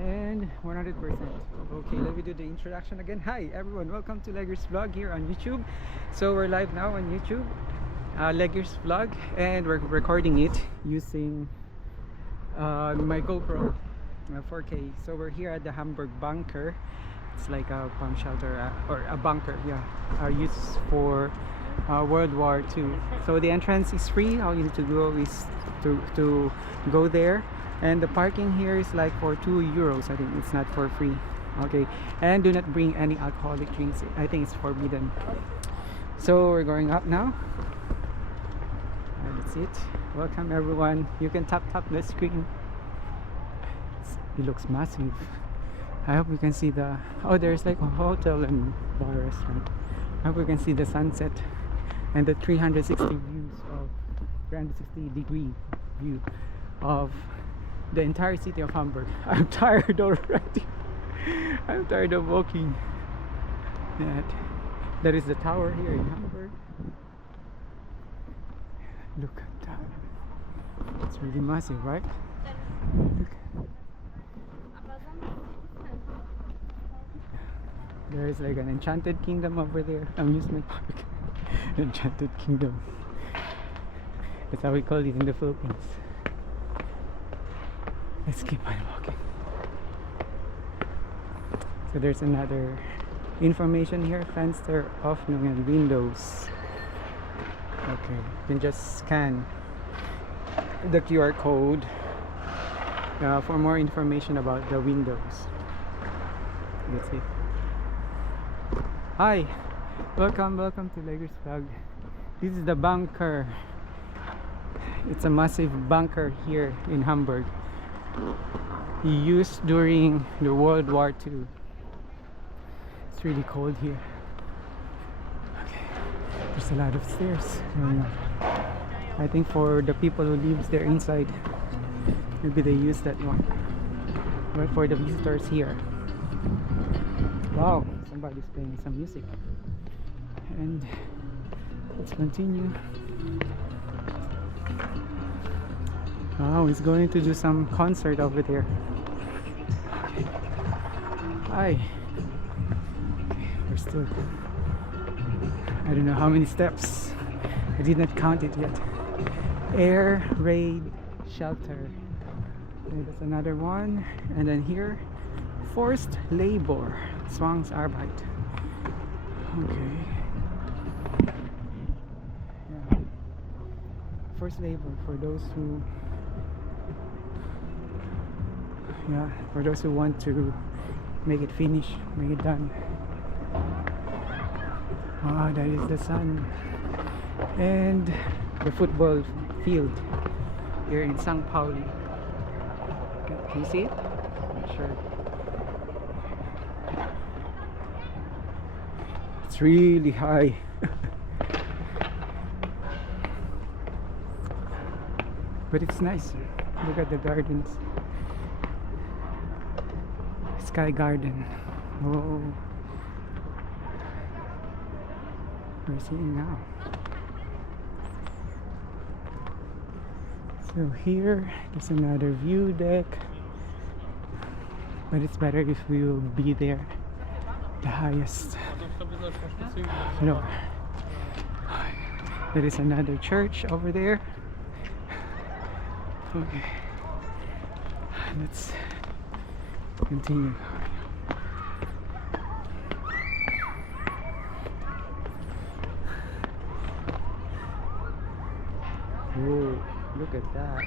and 100%. Okay, let me do the introduction again. Hi everyone, welcome to Leggers Vlog here on YouTube. So we're live now on YouTube, Leggers Vlog, and we're recording it using my GoPro 4K. So we're here at the Hamburg bunker. It's like a bomb shelter or a bunker, yeah, used for World War II. So the entrance is free. All you need to do is to go there, and the parking here is like for €2. I think it's not for free. Okay, and do not bring any alcoholic drinks. I think it's forbidden. So we're going up now. That's it. Welcome everyone. You can tap the screen. It looks massive. I hope you can see the there's like a hotel and bar restaurant. I hope you can see the sunset and the 360 degree view of the entire city of Hamburg. I'm tired already. I'm tired of walking. That is the tower here in Hamburg. Look at that. It's really massive, right? Look. There is like an enchanted kingdom over there, amusement park. Enchanted kingdom. That's how we call it in the Philippines. Let's keep on walking. So there's another information here. Fenster Öffnung and windows. Okay, you can just scan the QR code for more information about the windows. That's it. Hi, welcome to Leggers Vlog. This is the bunker. It's a massive bunker here in Hamburg, used during the World War II. It's really cold here. Okay, there's a lot of stairs. I think for the people who lives there inside, maybe they use that one. But for the visitors here, wow, somebody's playing some music. And let's continue. Oh, he's going to do some concert over there. Okay. Hi. Okay, we're still, I don't know how many steps. I did not count it yet. Air raid shelter. Okay, that's another one. And then here, forced labor, Zwangsarbeit. Okay. Yeah. Forced labor for those who, for those who want to make it finish, make it done. Ah, that is the sun. And the football field here in St. Pauli. Can you see it? Not sure. It's really high. But it's nice. Look at the gardens. Sky garden. Oh, we're seeing now. So here there's another view deck, but it's better if we will be there, the highest floor. There is another church over there. Okay, let's continue. Whoa, look at that.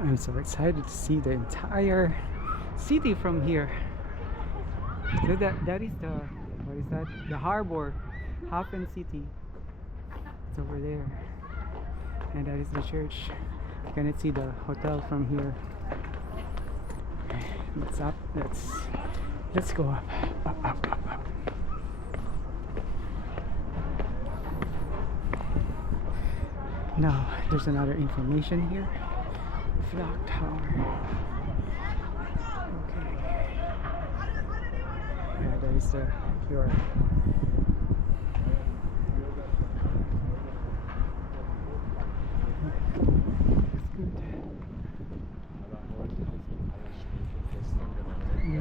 I'm so excited to see the entire city from here. So that is the, what is that? The harbor, Hafen City. It's over there. And that is the church. You cannot see the hotel from here. Okay, let's up. Let's go up. Up. Now there's another information here. Flak Tower. Okay. Yeah, that is the your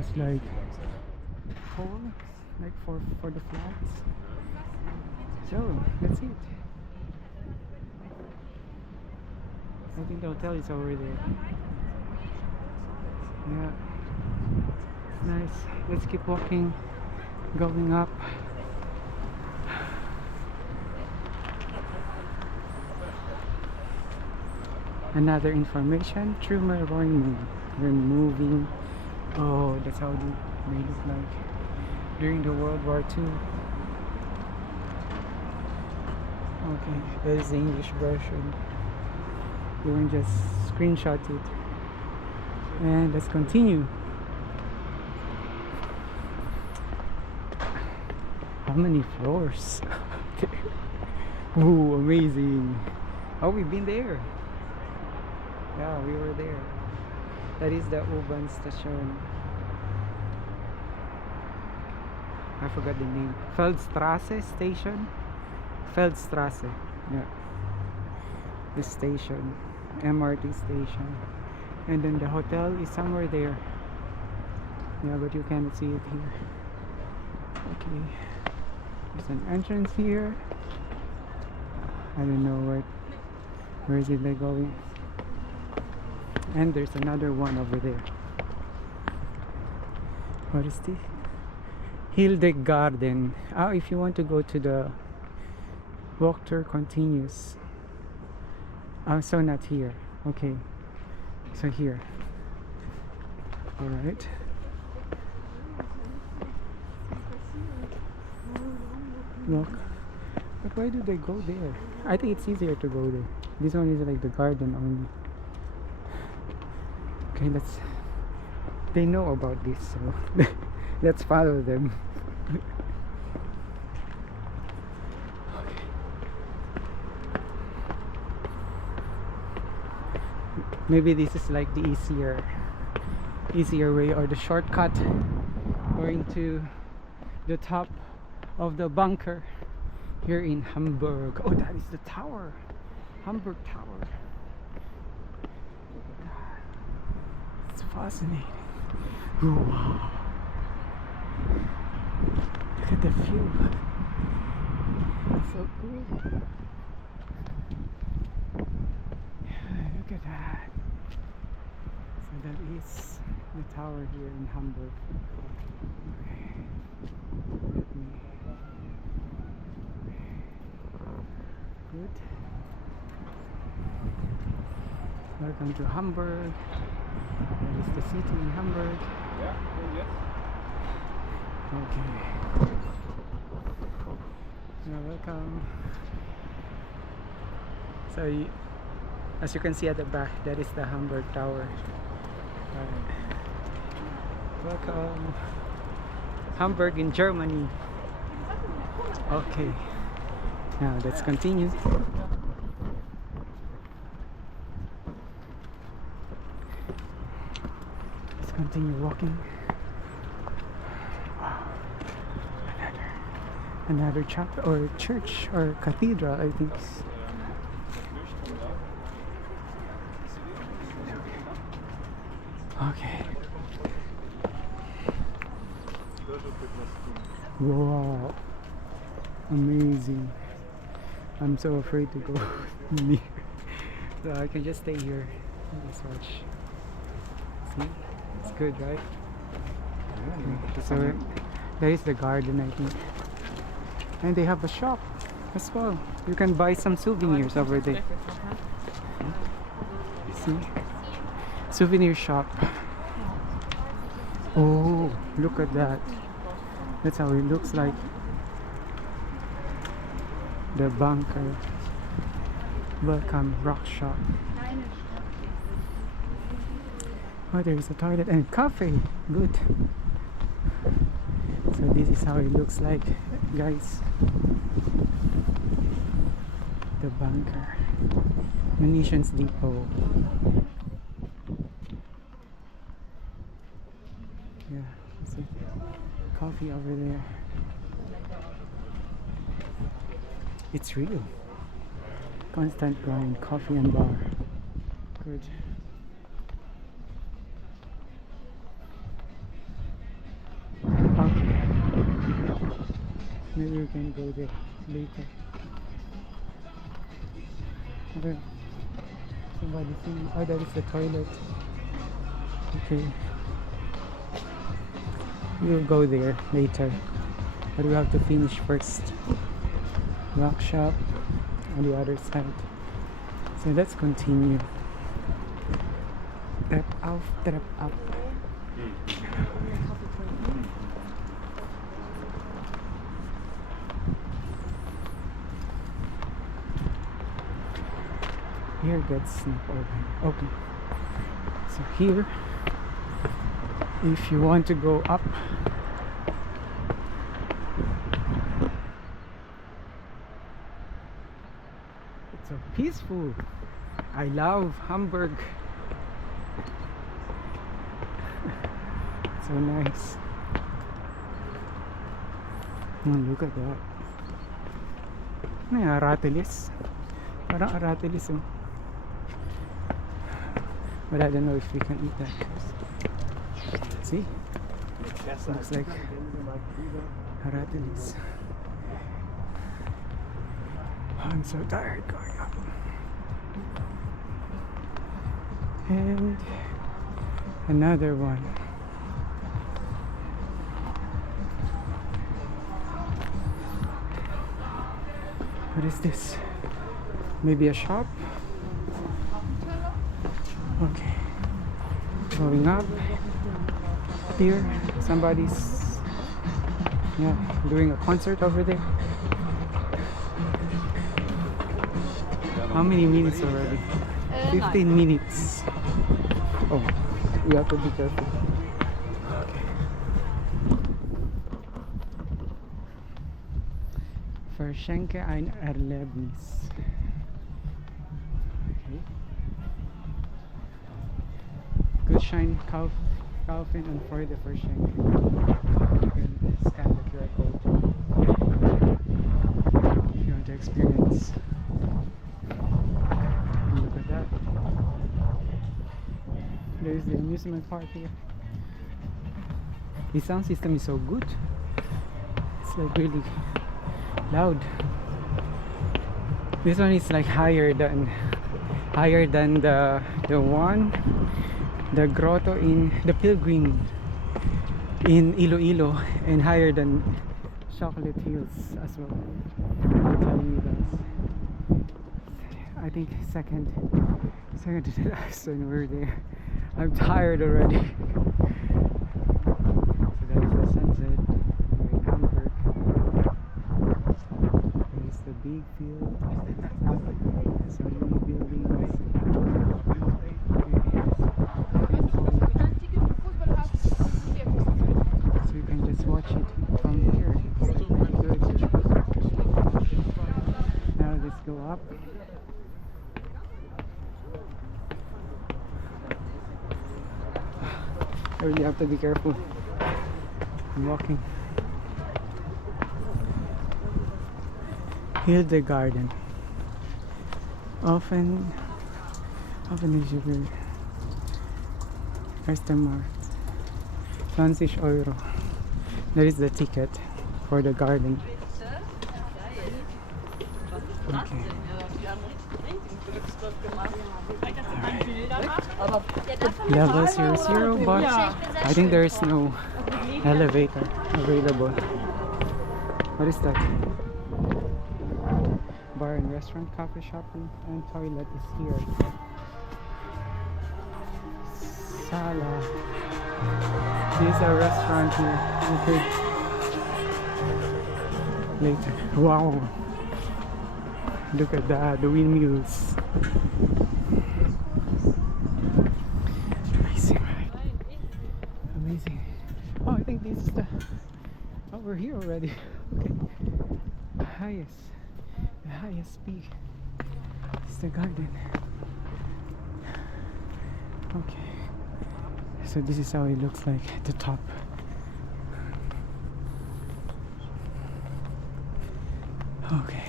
has like poles like for the flags. So that's it. I think the hotel is over there. Yeah, nice. Let's keep walking, going up. Another information, through reborn. We're moving. Oh, that's how they look like during the World War II. Okay, that is the English version. You can just screenshot it. And let's continue. How many floors? Ooh, amazing. Oh, we've been there. Yeah, we were there. That is the U-Bahn station. I forgot the name. Feldstraße station. Feldstraße. Yeah. The station. MRT station. And then the hotel is somewhere there. Yeah, but you cannot see it here. Okay. There's an entrance here. I don't know where is it like going. And there's another one over there. What is this? Hildegarden. Oh, if you want to go to the walk tour continues. Oh, so not here. Okay. So here. Alright. Look. But why do they go there? I think it's easier to go there. This one is like the garden only. Okay, they know about this, so let's follow them. Okay. Maybe this is like the easier way, or the shortcut going to the top of the bunker here in Hamburg. Oh, that is the tower, Hamburg Tower. It's fascinating. Ooh, wow. Look at the view. It's so cool. Yeah, look at that. So that is the tower here in Hamburg. Okay. Let me. Good. Welcome to Hamburg. That is the city in Hamburg. Yeah, yes. Okay. You're welcome. So, as you can see at the back, that is the Hamburg Tower. Welcome. Hamburg in Germany. Okay. Now let's continue. Let's continue walking. Wow. Another chapel or church or cathedral, I think. Okay. Wow. Amazing. I'm so afraid to go near. So I can just stay here and just watch. See? It's good, right? Okay. So there is the garden, I think. And they have a shop as well. You can buy some souvenirs over there. See? Souvenir shop. Oh, look at that. That's how it looks like. The bunker. Welcome rock shop. Oh, there is a toilet and cafe. Good. So this is how it looks like, guys. The bunker. Munitions depot. Yeah, see. Coffee over there. It's real. Constant grind, coffee and bar. Good. Maybe we can go there later. Okay. Somebody see. Oh, that is the toilet. Okay. We'll go there later. But we have to finish first. Rock shop on the other side. So let's continue. Trap auf, trap up. Here gets not open. Okay. So here, if you want to go up, it's so peaceful. I love Hamburg. So nice. Oh, look at that. May aratilis. Parang aratilis oh. But I don't know if we can eat that. See? Looks like aratilis. I'm so tired going up. And another one. What is this? Maybe a shop? Okay. Going up. Here, somebody's doing a concert over there. How many minutes already? 15 minutes. Oh, we have to be careful. Okay. Verschenke ein Erlebnis. Okay. Gutschein kaufen und Freude verschenken. You can scan the QR code if you want to experience. Look at that. There's the amusement park here. The sound system is so good. It's like really loud. This one is like higher than the grotto in the Pilgrim in Iloilo, and higher than Chocolate Hills as well. I'm telling you guys. I think second to the last when we're there. I'm tired already. So that is the sunset. We're in Hamburg. There's the big field. So many buildings. So you can just watch it from here. It's like really good. Now let's go up. I really have to be careful. I'm walking. Hildegarden. Often is your Restaurant. 20 Euro. That is the ticket for the garden. Okay. Level 00, but I think there is no elevator available. What is that? Bar and restaurant, coffee shop, and toilet is here. Sala. This is a restaurant here. Okay. Later. Wow. Look at that, the windmills. Amazing, right? Amazing. Oh, I think this is the... Oh, we're here already. Okay. The highest peak is the garden. Okay. So this is how it looks like at the top. Okay.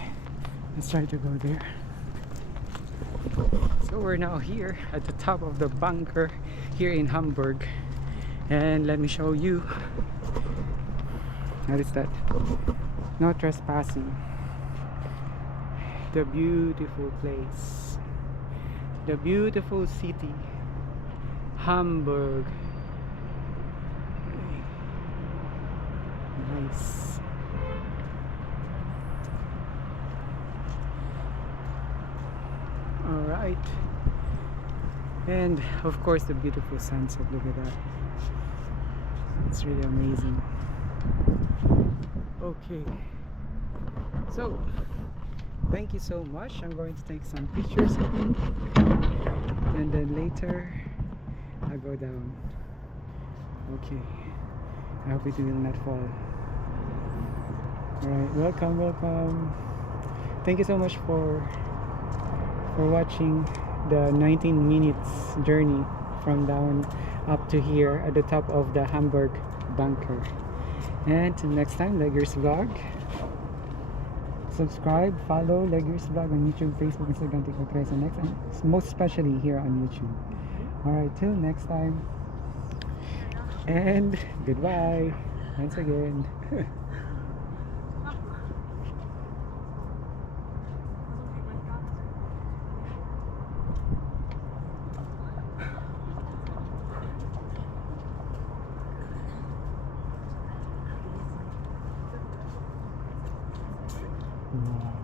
Let's try to go there. So we're now here at the top of the bunker here in Hamburg, and let me show you. What is that? No trespassing. The beautiful place. The beautiful city. Hamburg. Nice. Alright. And of course the beautiful sunset. Look at that. It's really amazing. Okay. So, thank you so much. I'm going to take some pictures of me. And then later, I'll go down. Okay. I hope it will not fall. Alright, welcome, welcome. Thank you so much for watching the 19 minutes journey from down up to here at the top of the Hamburg bunker. And till next time, Leggers Vlog. Subscribe, follow Leggers Vlog on YouTube, Facebook, Instagram, TikTok, and next, and most especially here on YouTube. Alright, till next time. And goodbye once again. Wow.